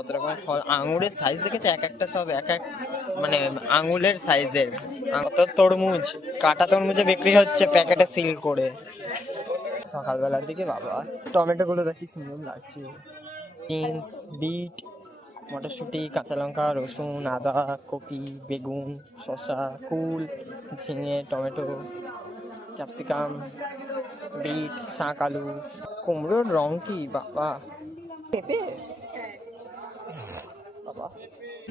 কত রকমের ফল আঙুরের সাইজ দেখেছে? এক একটা সব এক এক মানে আঙুলের সাইজের কত তরমুজ, কাটা তরমুজে বিক্রি হচ্ছে প্যাকেটে সিল করে। সকালবেলার দিকে বাবা টমেটো গুলো দেখি সুন্দর লাগছে। বিনস, বিট, মটরশুঁটি, কাঁচা লঙ্কা, রসুন, আদা, কপি, বেগুন, শসা, কুল, ঝিঙে, টমেটো, ক্যাপসিকাম, বিট শাক আলু। কুমড়োর রং কি বাবা? পেঁপে?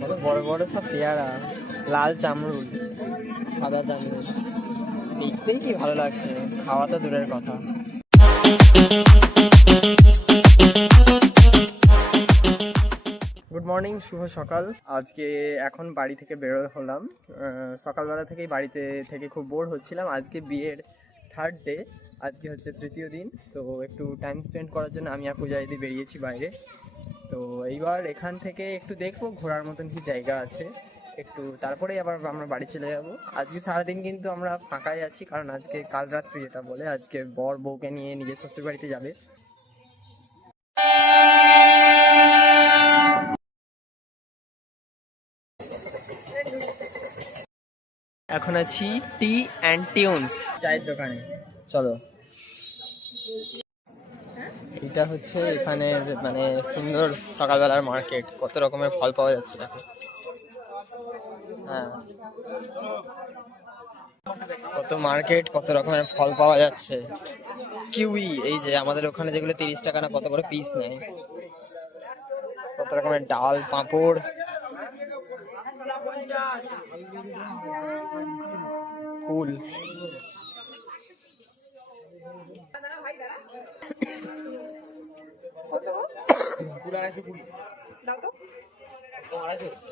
কত বড় বড় সব পেয়ারা লাল চামড়ুল, সাদা চামড়ুল। দেখতেই কি ভালো লাগছে, খাওয়া তো দূরের কথা। গুড মর্নিং শুভ সকাল। আজকে এখন বাড়ি থেকে বেরো হলাম। সকালবেলা থেকেই বাড়িতে থেকে খুব বোর হচ্ছিলাম। আজকে বিয়ের থার্ড ডে আজকে হচ্ছে তৃতীয় দিন। তো একটু টাইম স্পেন্ড করার জন্য আমি আর পূজা বেরিয়েছি বাইরে। তো এইবার এখান থেকে একটু দেখব, ঘোরার মতন কি জায়গা আছে। একটু তারপরেই আবার আমরা বাড়ি চলে যাব। আজকে সারাদিন কিন্তু আমরা ফাঁকাই আছি, কারণ আজকে কাল রাত্রি যেটা বলে, আজকে বর বউকে নিয়ে নিজের শ্বশুর বাড়িতে যাবে। এখন আছি টি অ্যান্ড টিউনস চায়ের দোকানে। চলো। এটা হচ্ছে এখানের মানে সুন্দর সকালবেলার মার্কেট কত রকমের ফল পাওয়া যাচ্ছে দেখো। হ্যাঁ। কত মার্কেট কত রকমের ফল পাওয়া যাচ্ছে। কিউই, এই যে আমাদের ওখানে যেগুলো তিরিশ টাকা না কত করে পিস নেয়। কত রকমের ডাল, পাঁপড়। কুল।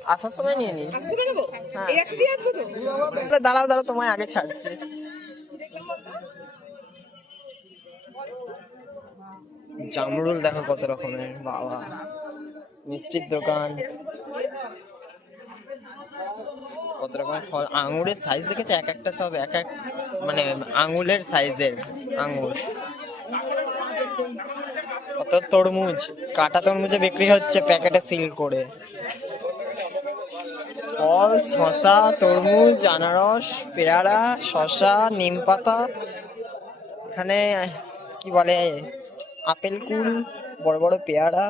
আসার সময় নিয়ে নিস। হ্যাঁ। দাঁড়াও দাঁড়াও তোমায় আগে ছাড়ছে। জামরুল দেখো কত রকমের বাবা। মিষ্টির দোকান। কত রকমের ফল। আঙুরের সাইজ দেখেছে? এক একটা সব এক এক মানে আঙুলের সাইজের আঙুর। কত তরমুজ? কাটা তরমুজে বিক্রি হচ্ছে প্যাকেটে সিল করে। ফল শশা তরমুজ, আনারস, পেয়ারা শশা নিম পাতা এখানে, কি বলে, আপেল কুল, বড় বড় পেয়ারা।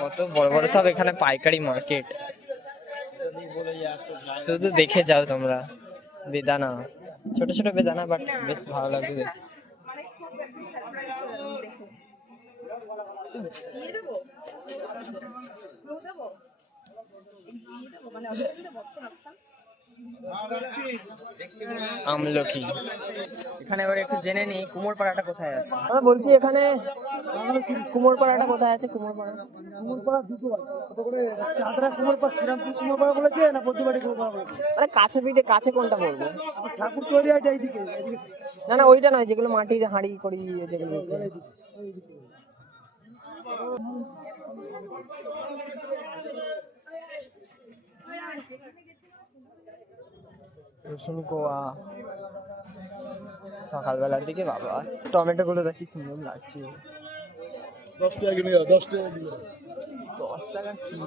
কত বড় বড় সব এখানে পাইকারি মার্কেট। শুধু দেখে যাও তোমরা। বেদানা। ছোট ছোট বেদানা বাট বেশ ভালো লাগছে আমলকি। এখানে এবার একটু জেনে নিই কুমোর পাড়াটা কোথায় আছে? দাদা বলছি এখানে কুমোর পাড়াটা কোথায় আছে কুমোর পাড়া কুমোরপাড়া দুটো কত করে? চাঁদরা কুমোরপাড়া শ্রীরামপুর কুমোরপাড়া বলেছে না বলেছে? আরে কাছে পিঠে কাছে কোনটা বলব? ঠাকুর তৈরি আছে এইদিকে এইদিকে। না না ওইটা নয় যেগুলো মাটির হাঁড়ি করি যেগুলো রসুন কোয়া সকালবেলার দিকে বাবা টমেটো গুলো দেখি সুন্দর লাগছে। দশ টাকা কিনে দশ টাকা কিনে দশ টাকা কিলো।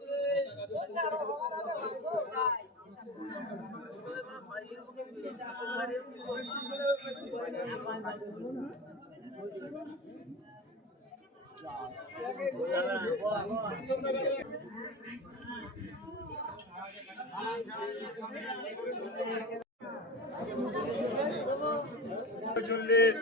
চল্লিশ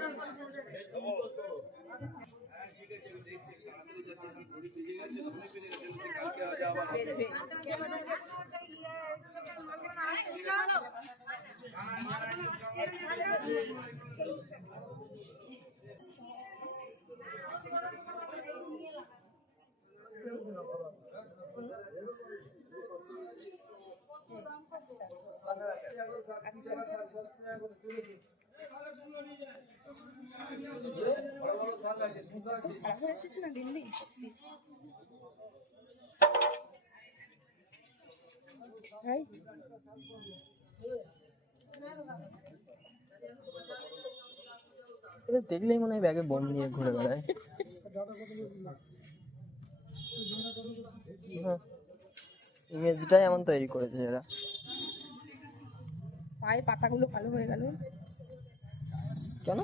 এটা দেখলেই মনে হয় ব্যাগে বোম নিয়ে ঘুরে বেড়ায়। ইমেজটাই এমন তৈরি করেছে এরা। পায়ের পাতাগুলো ভালো হয়ে গেল। কেন?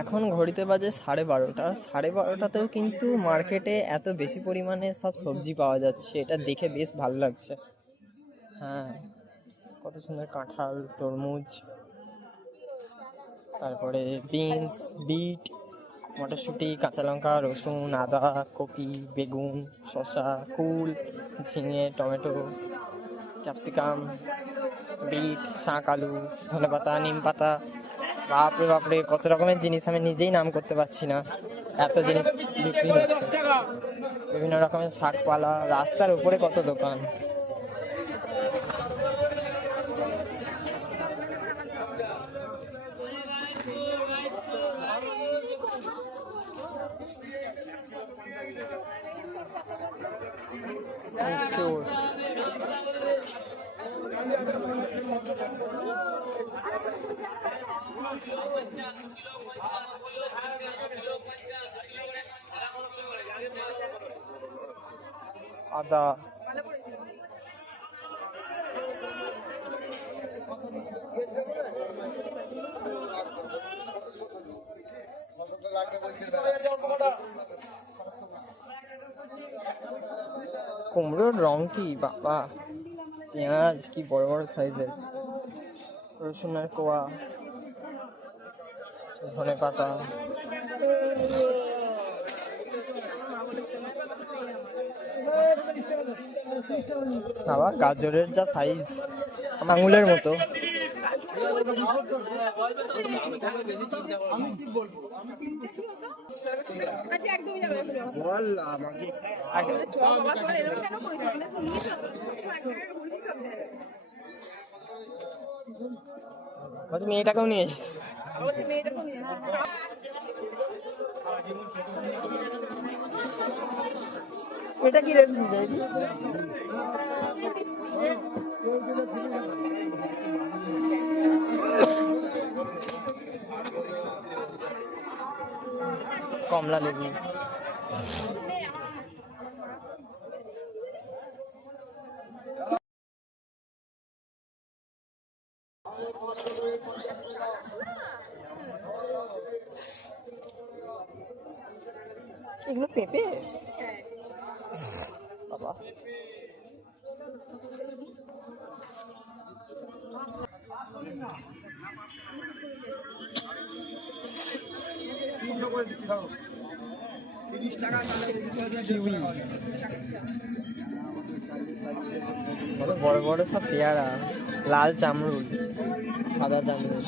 এখন ঘড়িতে বাজে সাড়ে বারোটা। সাড়ে বারোটাতেও কিন্তু মার্কেটে এত বেশি পরিমাণে সব সবজি পাওয়া যাচ্ছে এটা দেখে বেশ ভালো লাগছে। হ্যাঁ কত সুন্দর কাঁঠাল তরমুজ তারপরে বিনস বিট মটরশুঁটি কাঁচা লঙ্কা রসুন আদা কপি বেগুন শসা কুল ঝিঙে টমেটো ক্যাপসিকাম। বিট শাঁক আলু ধনেপাতা নিম পাতা। বাপরে বাপরে, কত রকমের জিনিস আমি নিজেই নাম করতে পারছি না। এত জিনিস বিক্রি হচ্ছে। বিভিন্ন রকমের শাকপালা, রাস্তার উপরে কত দোকান। আদা। কুমড়োর রং কি বাবা? পেঁয়াজ কি বড় বড় সাইজের রসুনের কোয়া। ধনে পাতা। বাবা গাজরের যা সাইজ আঙুলের মতো। মেয়েটাকেও নিয়ে যেতে এটা কি দিবে কমলা লেবু। এগুলো পেঁপে? বাবা। কত বড় বড় সব পেয়ারা। লাল চামড়ুল সাদা চামড়ুল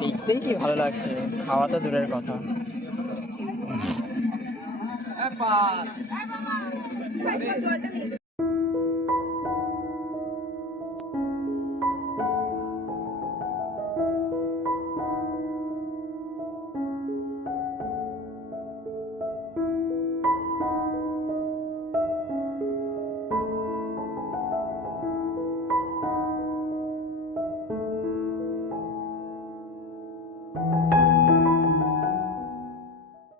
দেখতেই কি ভালো লাগছে। খাওয়া তো দূরের কথা। নিয়ে